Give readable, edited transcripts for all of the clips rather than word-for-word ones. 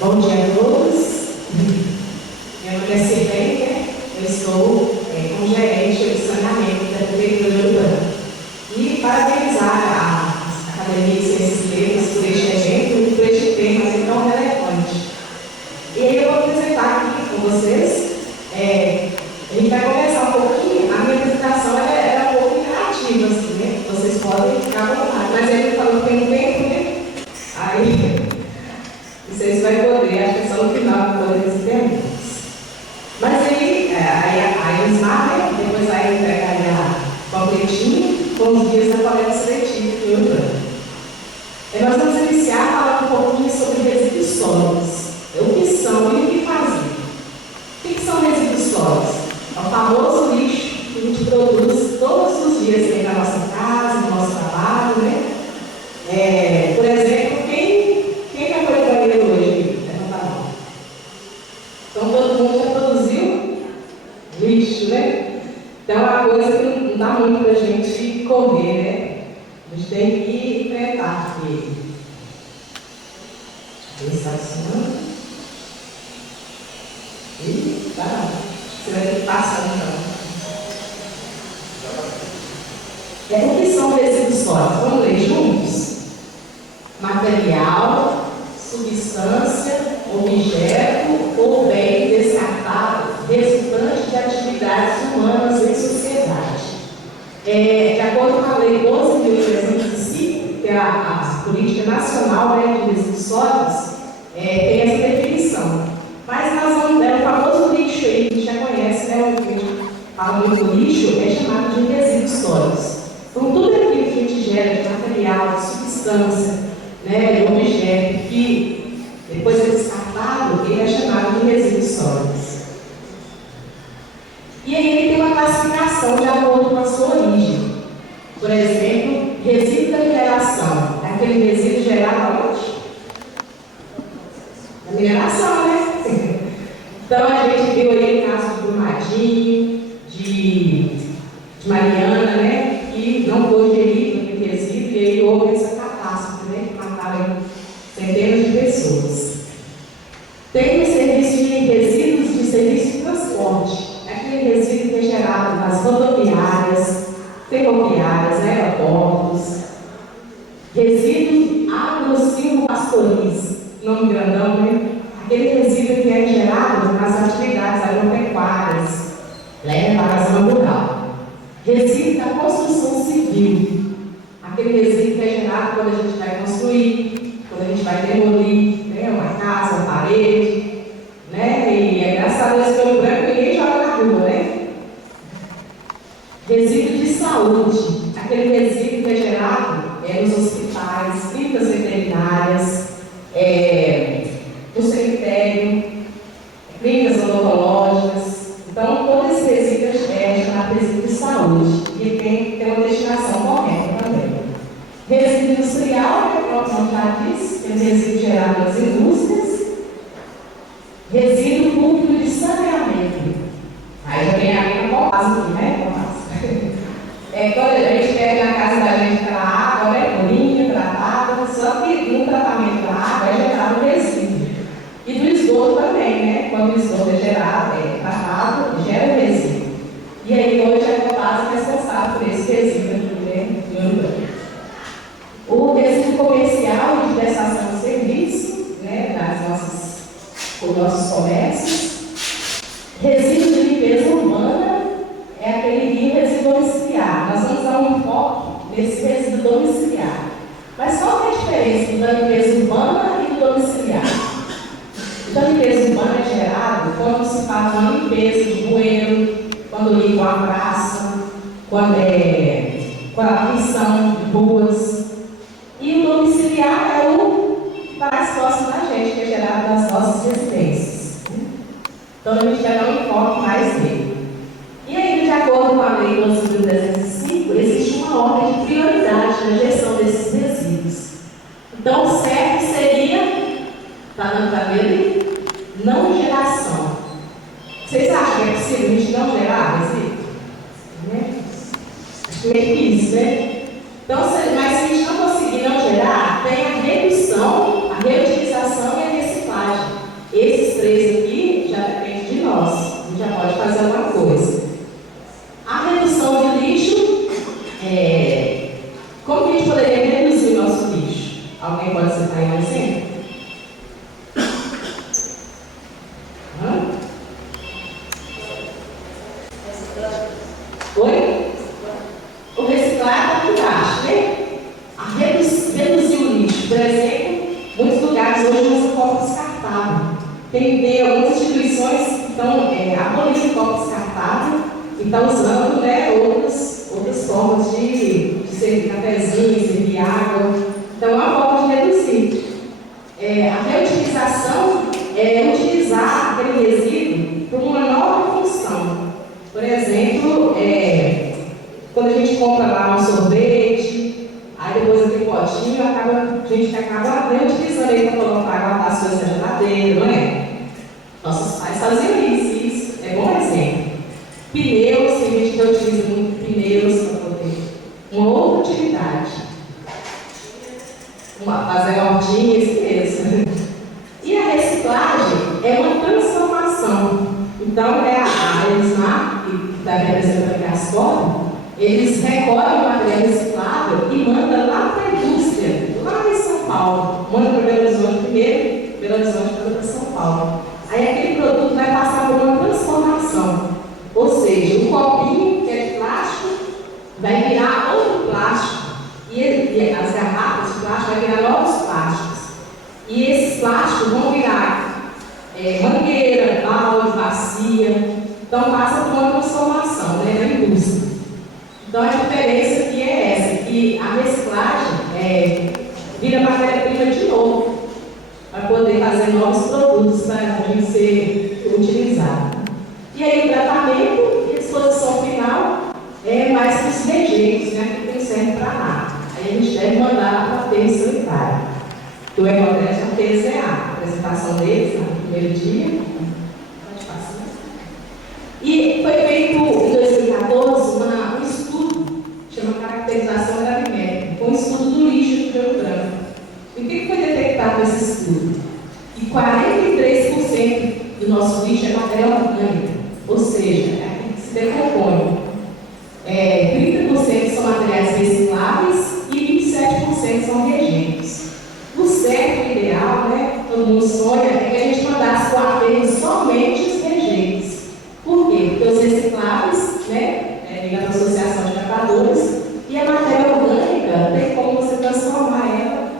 Bom dia a todos. Meu nome é Silvânia, eu estou como gerente de saneamento da Prefeitura de Urbana. E parabenizar a Academia de Ciências e Letras por este evento e por este tema tão relevante. E aí eu vou apresentar aqui com vocês, a gente vai começar um pouquinho, a minha apresentação era um pouco interativa, assim, né? Vocês podem ficar à vontade, mas ele falou que tem um tempo, né? Aí vocês vão poder, acho que é só no final que poder fazer perguntas. Mas aí a Ismar, né? Depois vai entregar a panfletinho com os dias da coleta seletiva que eu dou. Nós vamos iniciar falando um pouquinho sobre resíduos sólidos. O que são e o que fazer. O que são resíduos sólidos? É o famoso lixo que a gente produz todos os dias aí na nossa casa, no nosso trabalho, né? Por exemplo, quem já foi no banheiro hoje? Levanta a mão. Então todo mundo já produziu lixo, né? Então é uma coisa que não dá muito para a gente correr, né? A gente tem que enfrentar ele. Está funcionando? E tá. Você vai ter que passar então. O que são resíduos sólidos? Vamos ler juntos? Material, substância, objeto ou bem descartável resultante de atividades humanas em sociedade. De acordo com a Lei 12.305, que é a Política Nacional, né, de Resíduos Sólidos, tem essa definição. Mas nós vamos ver o famoso lixo aí, que a gente já conhece, né? O que a gente fala muito do lixo é chamado de resíduos sólidos. Então, tudo aquilo que a gente gera de material, de substância, né, de objeto que depois é descartado, ele é chamado de resíduos sólidos. E aí ele tem uma classificação de acordo com a sua origem. Por exemplo, resíduo da mineração. É aquele resíduo gerado onde? Na mineração, né? Então a gente viu aí o caso de Brumadinho, de Mariana, né? Que não foi gerido aquele resíduo, e aí houve essa catástrofe, né? Que mataram centenas de pessoas. Tem o serviço de resíduos de serviço de transporte. Aquele resíduo que é gerado nas rodoviárias, ferroviárias, aeroportos. Resíduos agro-silvopastoris, nome grandão, né? Aquele resíduo que é gerado nas atividades agropecuárias, para a zona rural. Resíduo da construção civil. Aquele resíduo que é gerado quando a gente vai construir, quando a gente vai demolir, né, uma casa, uma parede, né? E é graças a Deus que o branco ninguém joga na rua, né? Resíduo de saúde. Aquele resíduo que é gerado nos hospitais, clínicas veterinárias, no cemitério, clínicas odontológicas. Então, todo esse resíduo é chamado resíduo de saúde e tem que ter uma destinação correta também. Resíduo industrial, que a própria nome já diz, tem resíduo gerado nas indústrias. Resíduo público de saneamento. Aí já vem a minha Copasa aqui, né? Quando a gente pega na casa da gente aquela água, né? Purinha, tratada, só que no tratamento da água é gerado resíduo. E do esgoto também, né? Quando o esgoto é gerado, tratado, gera resíduo. E aí hoje a Copasa é responsável por esse resíduo aqui, né? O resíduo comercial de prestação de serviço, né? Os nossos comércios. Resíduo de limpeza urbana é aquele resíduo domiciliar. Nós vamos dar um enfoque nesse resíduo domiciliar. Mas qual é a diferença da limpeza urbana e do domiciliar? Então, a limpeza urbana é gerada quando se faz uma limpeza de bueiro, quando limpa uma praça, quando com a aflição de ruas. E o domiciliar é o que está mais próximo da gente, que é gerado nas nossas residências. Então, a gente vai dar um enfoque mais nele. E aí, de acordo com a Lei 12.305, existe uma ordem de prioridade na gestão desses resíduos. Então, o certo seria, está dando para ver, não geração. Vocês acham que é possível a gente não gerar resíduo? Né? Acho que é difícil, né? Então, mas se a gente não conseguir não gerar, tem a redução, a reutilização e a reciclagem. copo descartável. Tem algumas instituições que estão abolindo o copo descartável e estão usando, né, outras formas de servir cafezinho, servir água. Então, é uma forma de reduzir. A reutilização é utilizar aquele resíduo para uma nova função. Por exemplo, quando a gente compra lá um sorvete, aí depois aquele potinho, a gente acaba reutilizando ele para colocar, guardar as coisas na geladeira, não é? Nossos pais faziam isso é bom exemplo. Pneus, que a gente reutiliza muito pneus para poder uma outra utilidade. Fazer hortinha, isso mesmo. E a reciclagem é uma transformação. Então, a Elismar, que está representando aqui a escola, eles recolhem o material reciclável e mandam lá para a indústria, lá em São Paulo. Mandam para Belo Horizonte primeiro, Belo Horizonte para São Paulo. Aí aquele produto vai passar por uma transformação. Ou seja, o copinho, que é de plástico, vai virar outro plástico. E as garrafas de plástico vai virar novos plásticos. E esses plásticos vão virar mangueira, balde, bacia. Então passa por uma transformação, né, na indústria. Então a diferença aqui é essa, que a reciclagem vira matéria-prima de novo, para poder fazer novos produtos para a gente ser utilizado. E aí o tratamento e a exposição final é mais que os rejeitos, né, que não serve para nada. Aí a gente deve mandar para a aterro sanitário. O Ecodré já fez a apresentação deles no primeiro dia. Pode passar. E foi feito em 2014 um estudo, chama Caracterização Gravimétrica, um estudo do lixo de Rio Branco. E o que foi detectado nesse estudo? Que 43% do nosso lixo é matéria orgânica, ou seja, é aquilo que se decompõe. 30% são materiais recicláveis e 27% são rejeitos. O certo, o ideal, né, todo mundo sonha, é que a gente mandasse para o aterro somente os rejeitos. Por quê? Porque os recicláveis, né, ligam à Associação de Catadores, e a matéria orgânica tem como você transformar ela,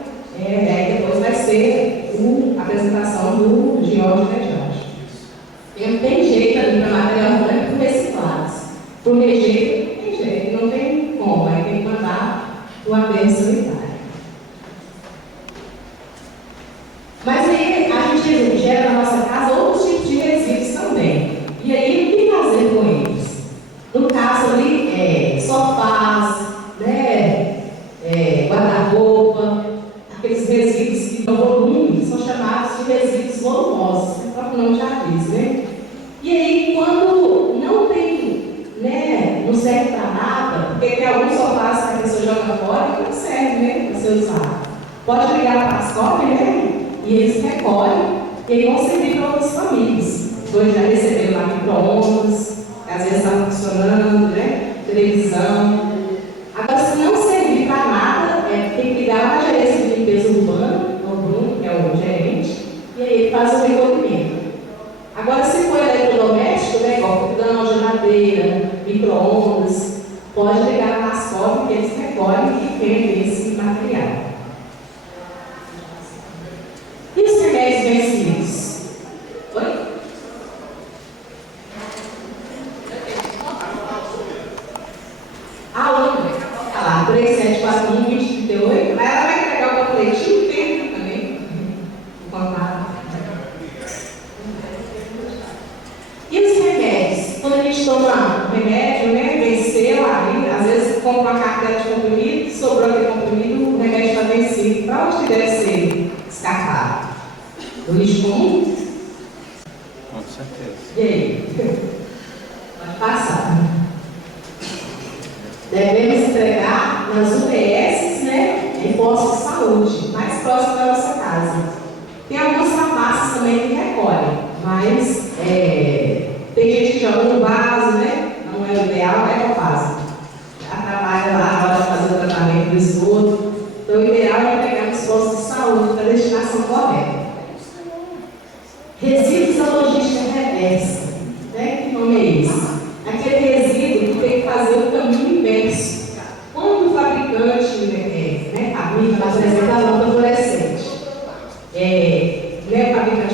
aí depois vai ser a apresentação do George, né, Jorge? Tem jeito ali para a matéria orgânica para reciclados. Para o rejeito, tem jeito, não tem como, aí tem que mandar para o aterro sanitário. Mas aí a gente gera na nossa casa outros tipos de resíduos também. E aí o que fazer com eles? No caso ali, sofás, né, guarda-roupa, aqueles resíduos que dão volume, são chamados de resíduos volumosos, o próprio nome já diz, né? E aí quando não tem, né, não serve para nada, porque tem alguns sofás que a pessoa joga fora e não serve, né, para você usar. Pode ligar para a escola, né? E eles recolhem e aí vão servir para outras famílias. Hoje já receberam lá micro-ondas, às vezes está funcionando, né? Televisão. Agora, se não servir para nada, tem que ligar para a gerência de limpeza urbana, o Bruno, que é o gerente, e aí ele faz o recolhimento. Agora, se for eletrodoméstico, né, fogão, geladeira, micro-ondas, pode ligar na escola que eles recolhem e vendem esse material. E os remédios vencidos? Oi? A Ana, olha lá, 3741-2038, mas ela vai entregar o panfletinho e tem também. O contato. E os remédios? Quando a gente toma remédio, né, venceu ali, às vezes compra uma cartela de comprimido, sobrou aquele comprimido, o remédio está vencido. Para onde que deve ser descartado? Do lixo comum? Com certeza. E aí? Pode passar. Devemos entregar nas UBS, né, em postos de saúde, mais próximo da nossa casa. Tem algumas farmácias também que recolhem, mas tem gente que joga no vaso, né? Não é o ideal, é o vaso. Já trabalha lá na hora de fazer o tratamento do esgoto. Então, o ideal é entregar nos postos de saúde para a destinação correta. Resíduos da logística reversa. Né? Que nome é esse? Aquele resíduo que tem que fazer o caminho inverso. Quando o fabricante fabrica, por exemplo, a lâmpada fluorescente,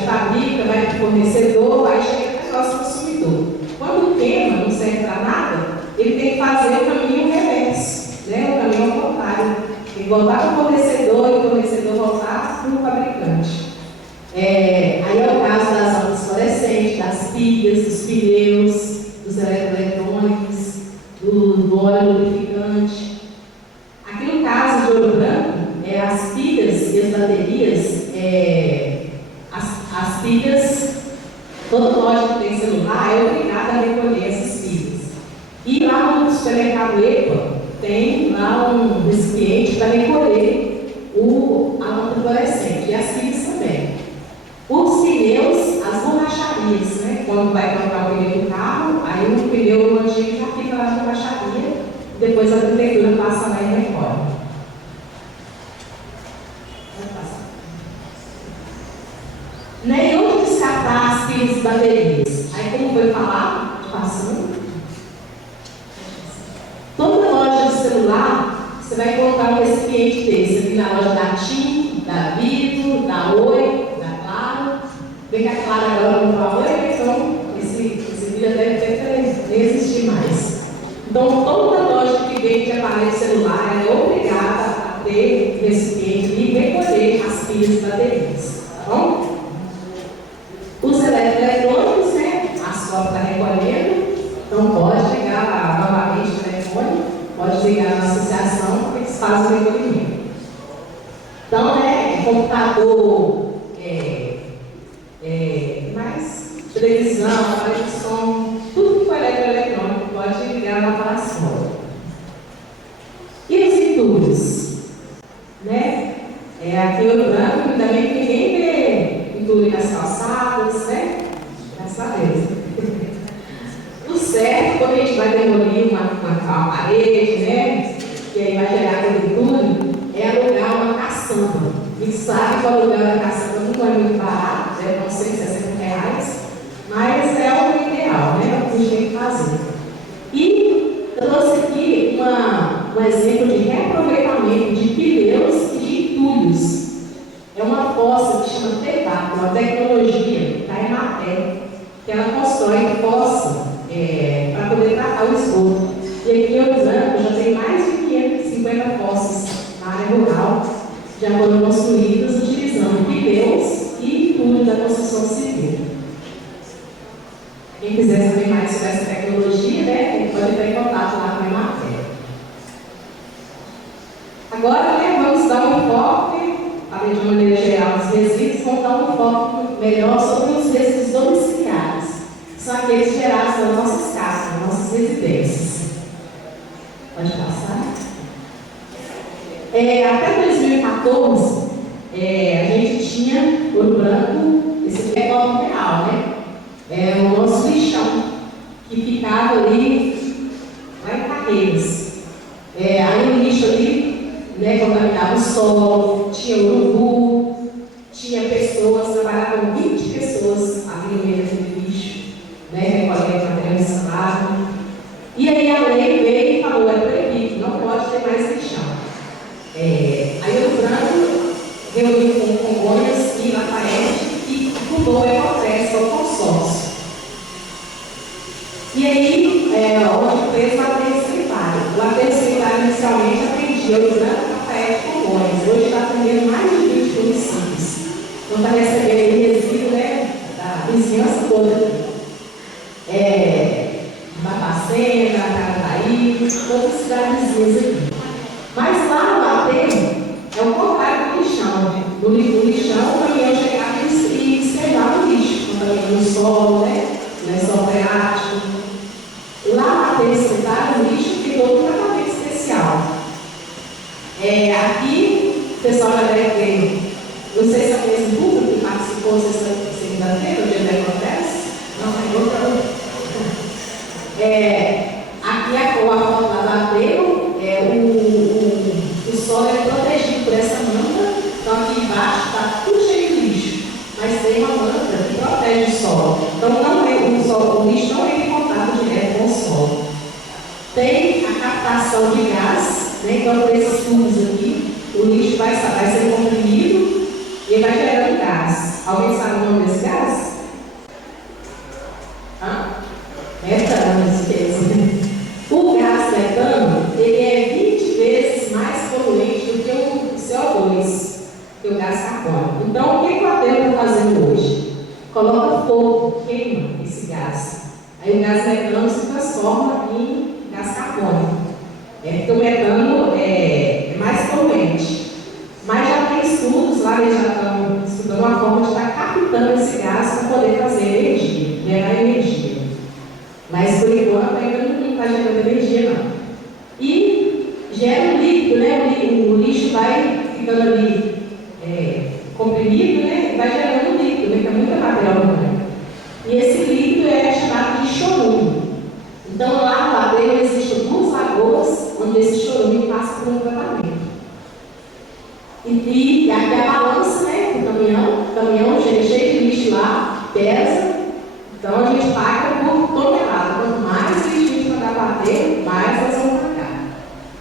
fabrica, vai para o fornecedor, aí chega até o nosso consumidor. Quando queima, não serve para nada, ele tem que fazer o caminho reverso, né? O caminho ao contrário. Tem que voltar para o fornecedor e o fornecedor voltar para o fabricante. Aí é o caso das lâmpadas fluorescentes, das pilhas, dos pneus, dos eletroeletrônicos, do óleo lubrificante. Aqui no caso de Ouro Branco, as pilhas e as baterias, as pilhas, todo loja que tem celular é obrigado a recolher essas pilhas. E lá no supermercado EPA, tem lá um recipiente para recolher a lâmpada fluorescente e as pilhas também. Os pneus, as borracharias, né? Quando vai trocar o pneu do carro, aí o pneu antigo já fica lá na borracharia, depois a prefeitura passa lá e recolhe. Nenhum descartar as pilhas e baterias. Aí, como foi falar, passando. Toda loja de celular, você vai colocar um recipiente desse aqui na loja da TIM, da Vivo, da Oi, da Claro. Vê que a Claro agora não fala Oi, então esse vídeo deve nem existir mais. Então, toda loja que vende aparelho celular é obrigada a ter recipiente e recolher as pilhas e baterias. Tá bom? Os eletroeletrônicos, né? A SOP está recolhendo, então pode ligar lá novamente o telefone, pode ligar na associação, porque eles fazem o recolhimento. Então, computador, mais televisão, aparelho de som, tudo que for eletroeletrônico pode ligar lá para a SOP. E os entulhos? Né? Aqui em Ouro Branco, ainda bem que ninguém vê entulho nas calçadas, né? Graças a Deus. O certo, quando a gente vai demolir uma parede, né? Que aí vai gerar aquele entulho, é alugar uma caçamba. E sabe que o aluguel da caçamba não é muito barato, né? Uns R$160, mas é o ideal, né? O que a gente tem que fazer. E eu trouxe aqui um exemplo de reaproveitamento de pneus e de entulhos. É uma fossa que chama TEVAC, uma tecnologia da Emater, que ela constrói fossa para poder tratar o esgoto. E aqui em Ouro Branco já tem mais de 550 fossas na área rural, já foram construídas utilizando pneus e entulho da construção civil. Quem quiser saber mais sobre essa tecnologia, né, pode entrar em contato lá com a Emater. Agora, né, vamos dar um enfoque, falei de maneira geral dos resíduos, vamos dar um enfoque melhor sobre os resíduos domiciliares, que são aqueles gerados nas nossas casas, nas nossas residências. Pode passar? Até 2014, a gente tinha Ouro Branco, esse aqui é o real, né? O nosso lixão, que ficava ali lá em Carreiras. Aí o lixo ali, né, contaminava o solo, tinha urubu, tinha pessoas, trabalhavam 20 pessoas ali no meio daquele lixo, né, recolhendo material reciclado. E aí a lei veio e falou, é proibido, não pode ter mais lixão. Aí o Branco reuniu com Congonhas e Lafayette e fundou o Ecofres, que é o consórcio. E aí, onde fez o aterro sanitário. O aterro sanitário inicialmente atendia o Branco, Lafayette e Congonhas. Hoje está atendendo mais de 20 municípios. Então está recebendo resíduo, né, da vizinhança toda. Barbacena, Carataí, todas as cidadezinhas aqui. Mas lá no aterro é o contrário do lixão. No lixão, o caminhão chegava e despejava o lixo, contaminando o solo, né? Lençol freático. Lá no aterro sanitário, o lixo ficou um tratamento especial. Aqui, o pessoal já deve ter, não sei se é o mesmo público que participou segunda-feira, o dia da Ecofres. Não, é outra. Aqui a foto lá do aterro, o solo é protegido por essa manta, então aqui embaixo está tudo cheio de lixo, mas tem uma manta que protege o solo. Então o lixo não entra em contato direto com o solo. Tem a captação de gás, né? Então por esses tubos aqui, o lixo vai ser comprimido e vai gerando gás. Alguém sabe o nome desse Metano, esqueça. O gás metano, ele é 20 vezes mais poluente do que o CO2, que o gás carbônico. Então, o que o Adel está fazendo hoje? Coloca fogo, queima esse gás. Aí o gás metano se transforma em gás carbônico. Porque o metano é mais poluente. Mas já tem estudos lá, eles já estão estudando uma forma de estar captando esse gás para poder fazer energia, gerar energia. Mas por enquanto ainda não está gerando energia, não. E gera um líquido, né? O lixo vai ficando ali comprimido, né? Vai gerando um líquido, né? Que é muito material orgânico. E esse líquido é chamado de chorume. Então lá no Ladeiro existem 2 lagoas onde esse chorume passa por um tratamento. E aqui a balança, né? O caminhão cheio de lixo lá, pesa. Então a gente paga por tonelada. Quanto mais lixo a gente mandar bater, mais nós vamos pagar.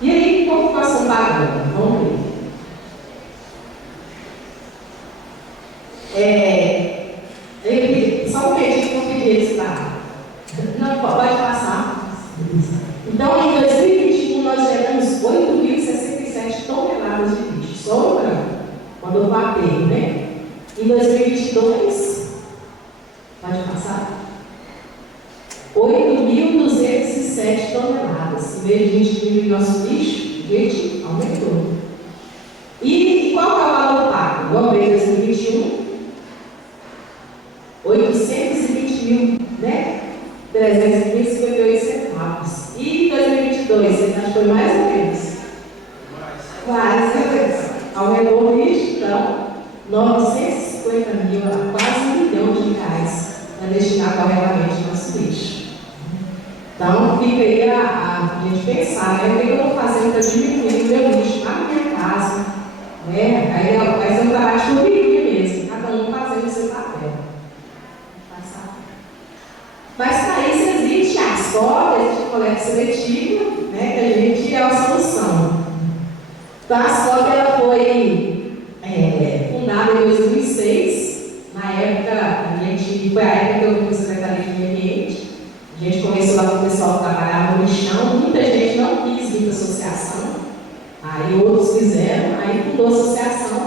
E aí, como nós estamos pagando? Vamos ver. Só um momentinho que eu pedi esse dado. Não, pode passar. Então, em 2021, nós geramos 8.067 toneladas de lixo. Só no branco, quando eu batei, né? Em 2022, pode passar? 8.207 toneladas. Em vez de a gente diminuir nosso lixo, a gente aumentou. E qual é o valor pago? Igual veio em 2021, 820 mil, né? 358 centavos. E em 2022, você acha que foi mais ou menos? Mais, né? Aumentou o lixo, então, 950 mil, quase R$1 milhão para destinar corretamente o nosso lixo. Então, fica aí a gente pensar, né? O que eu vou fazer para diminuir o meu lixo lá na minha casa, né? Aí vai ser um trabalho de formiguinha mesmo, cada um fazendo o seu papel. Mas para isso existe a SCOB, existe a coleta seletiva, né? Que a gente é a solução. Então, a SCOB ela foi fundada em 2006. Na época, foi a época que eu fui secretaria de Meio Ambiente. A gente começou lá com o pessoal que trabalhava no lixão. Muita gente não quis vir para a associação. Aí outros fizeram, aí fundou a associação.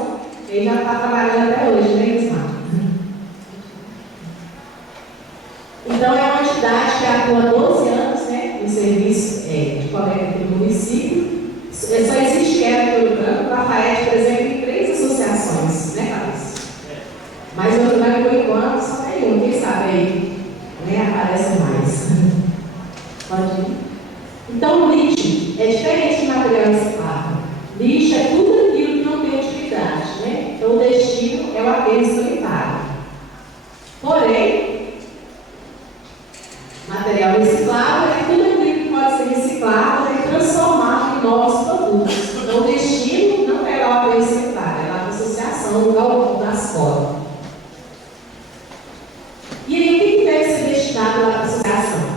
Ele já está trabalhando até hoje, né, Ismar? Então, é uma entidade que atua há 12 anos, né, no serviço de coleta aqui no município. Só existe queda pelo branco. Lafayette, por exemplo, tem 3 associações, né, Carlos? Mas o outro lado, por enquanto, só tem um, quem sabe aí, né, aparece mais. Pode ir. Então, o lixo é diferente de material reciclável. Lixo é tudo aquilo que não tem utilidade, né? Então, o destino é o aterro sanitário. Porém, material reciclável é tudo aquilo que pode ser reciclado e transformado em novos produtos. Então, o destino não é lá para o sanitário, é lá para a associação, no galpão da escola. E aí, o que deve ser destinado lá para a associação?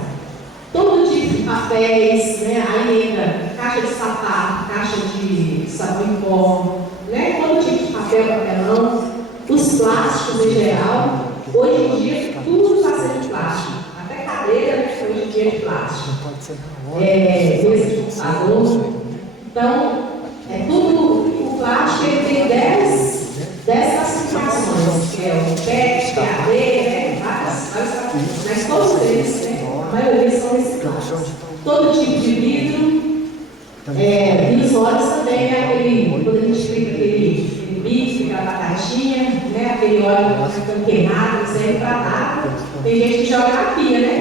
Todo tipo de papéis, né? Aí entra caixa de sapato, caixa de sabão em pó, né? Todo tipo de papel, papelão, os plásticos em geral. Hoje em dia, tudo está sendo de plástico. Até cadeira, hoje em dia, é de plástico. Mesa de computador. Então, tudo, o plástico ele tem 10 classificações, que é o PET, PAD, né? Mas todos eles, né? A maioria são reciclados. Todo tipo de vidro. E os óleos também, né? Quando a gente explica aquele bife, aquela batatinha, né? Aquele óleo que fica queimado, não serve para nada. Tem gente que joga na pia, né?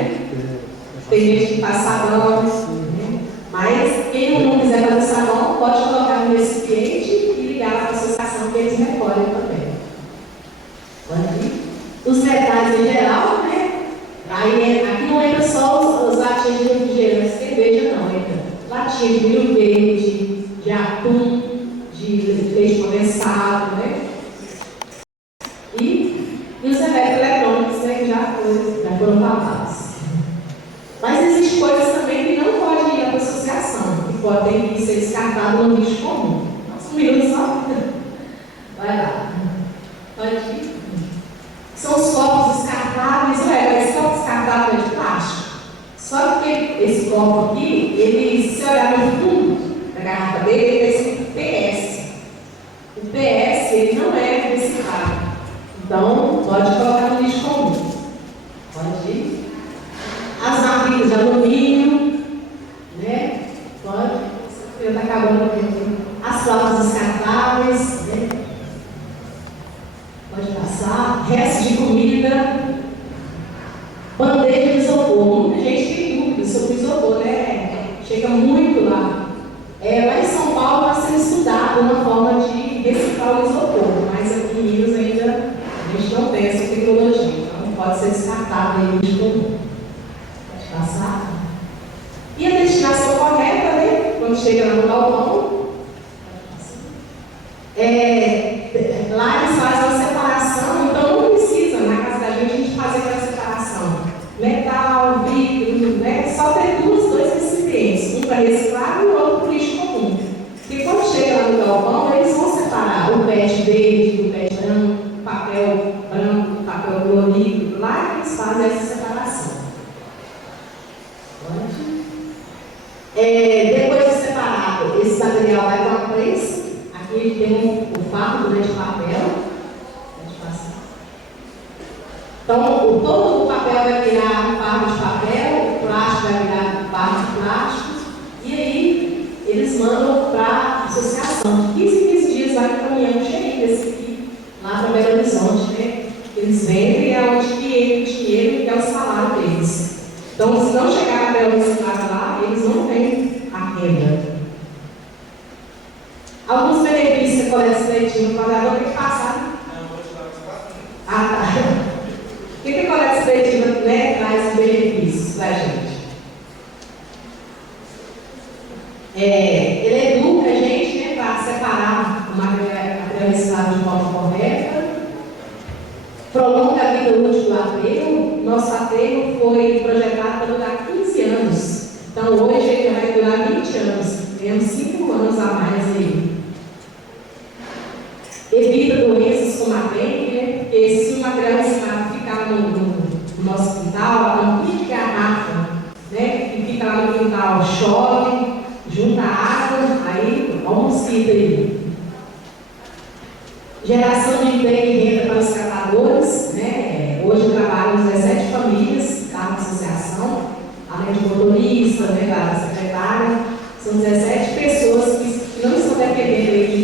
Tem gente que faz sabão, né? Mas quem não quiser fazer sabão, pode colocar no recipiente e ligar para a associação que eles recolhem também. Pode ir. Os metais em geral, né? Aí, aqui não entra só os latinhas de refrigerante, cerveja não, entra latinha de milho verde, de atum, de leite condensado, né? E os eletrônicos, né, que já foram falados. Mas existem coisas também que não podem ir para a associação, que podem ser descartadas no lixo comum. Nossa, um minuto só. Vai lá. Pode ir. São os copos descartáveis. Mas copo descartável é de plástico? Só que esse copo aqui, ele, se olhar no fundo da garrafa dele, ele é escrito PS. O PS, ele não é reciclável. Então, pode colocar no lixo comum. Pode ir. As barricas de alumínio, né? Pode. Eu está acabando aqui. As flautas descartáveis, né? Pode passar. Restos de comida. Bandeja de isopor. Muita gente tem dúvida sobre o isopor, né? Chega muito lá. Lá em São Paulo está sendo estudado uma forma de reciclar o isopor, mas aqui em Minas ainda a gente não tem essa tecnologia, então pode ser descartado aí de comum. Pode passar. E a destinação correta, né? Quando chega lá no galpão, lá eles fazem uma separação, então não precisa, na casa da gente fazer aquela separação. Metal, vidro, né? Só ter dois recipientes, um para reciclar e o outro para o lixo comum. Porque quando chega lá no galpão, eles vão separar o PET verde do PET branco, papel colorido. Lá que eles fazem essa separação. Depois de separado, esse material vai para a prensa. Aqui ele tem o fardo de papel. Então, todo o papel vai virar fardo de papel, o plástico vai virar fardo de plástico, e aí eles mandam para a associação. De 15 em 15 dias vai no caminhão cheirinho desse aqui, lá para Belo Horizonte, né? Eles vendem aonde que entra o dinheiro, que é o salário deles. Então, se não chegar a Belo Horizonte lá, eles não têm a renda. Alguns benefícios da coleta seletiva, o pagador tem que passar. Tá. O que a coleta seletiva, né, traz benefícios para a gente? Ele educa a gente, né, para separar o material reciclado de forma correta, prolonga a vida útil do aterro. Nosso aterro foi projetado para durar 15 anos. Então, hoje ele vai durar 20 anos. Temos 5 anos a mais aí. Evita doenças como a dengue, né? Porque se uma criança ficar no nosso quintal, ela não fica garrafa, né? E fica lá no quintal, chove, junta água, aí olha o mosquito aí. Geração de emprego e renda para os catadores, né? Hoje eu trabalho em 17 famílias da associação, além de motorista, né, da secretária, são 17 pessoas que não estão dependendo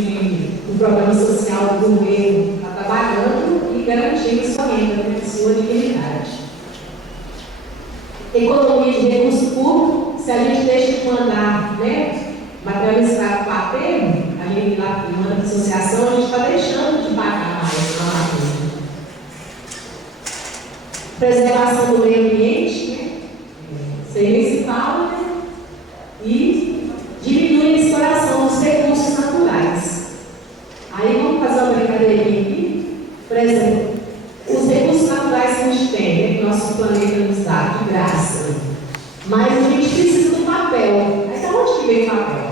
do programa social do governo, está trabalhando e garantindo sua renda, né, sua dignidade. Economia de recurso público, se a gente deixa de mandar, né, material escravo para o aterro, a gente lá manda para a associação, a gente está deixando de pagar mais lá na rua. Preservação do meio ambiente, né? Sem nem se fala, né? E diminui a exploração dos recursos naturais. Aí vamos fazer uma brincadeirinha aqui. Por exemplo, os recursos naturais que a gente tem, né, que o nosso planeta nos dá, de graça. Mas a gente precisa do papel. Mas de onde que vem o papel?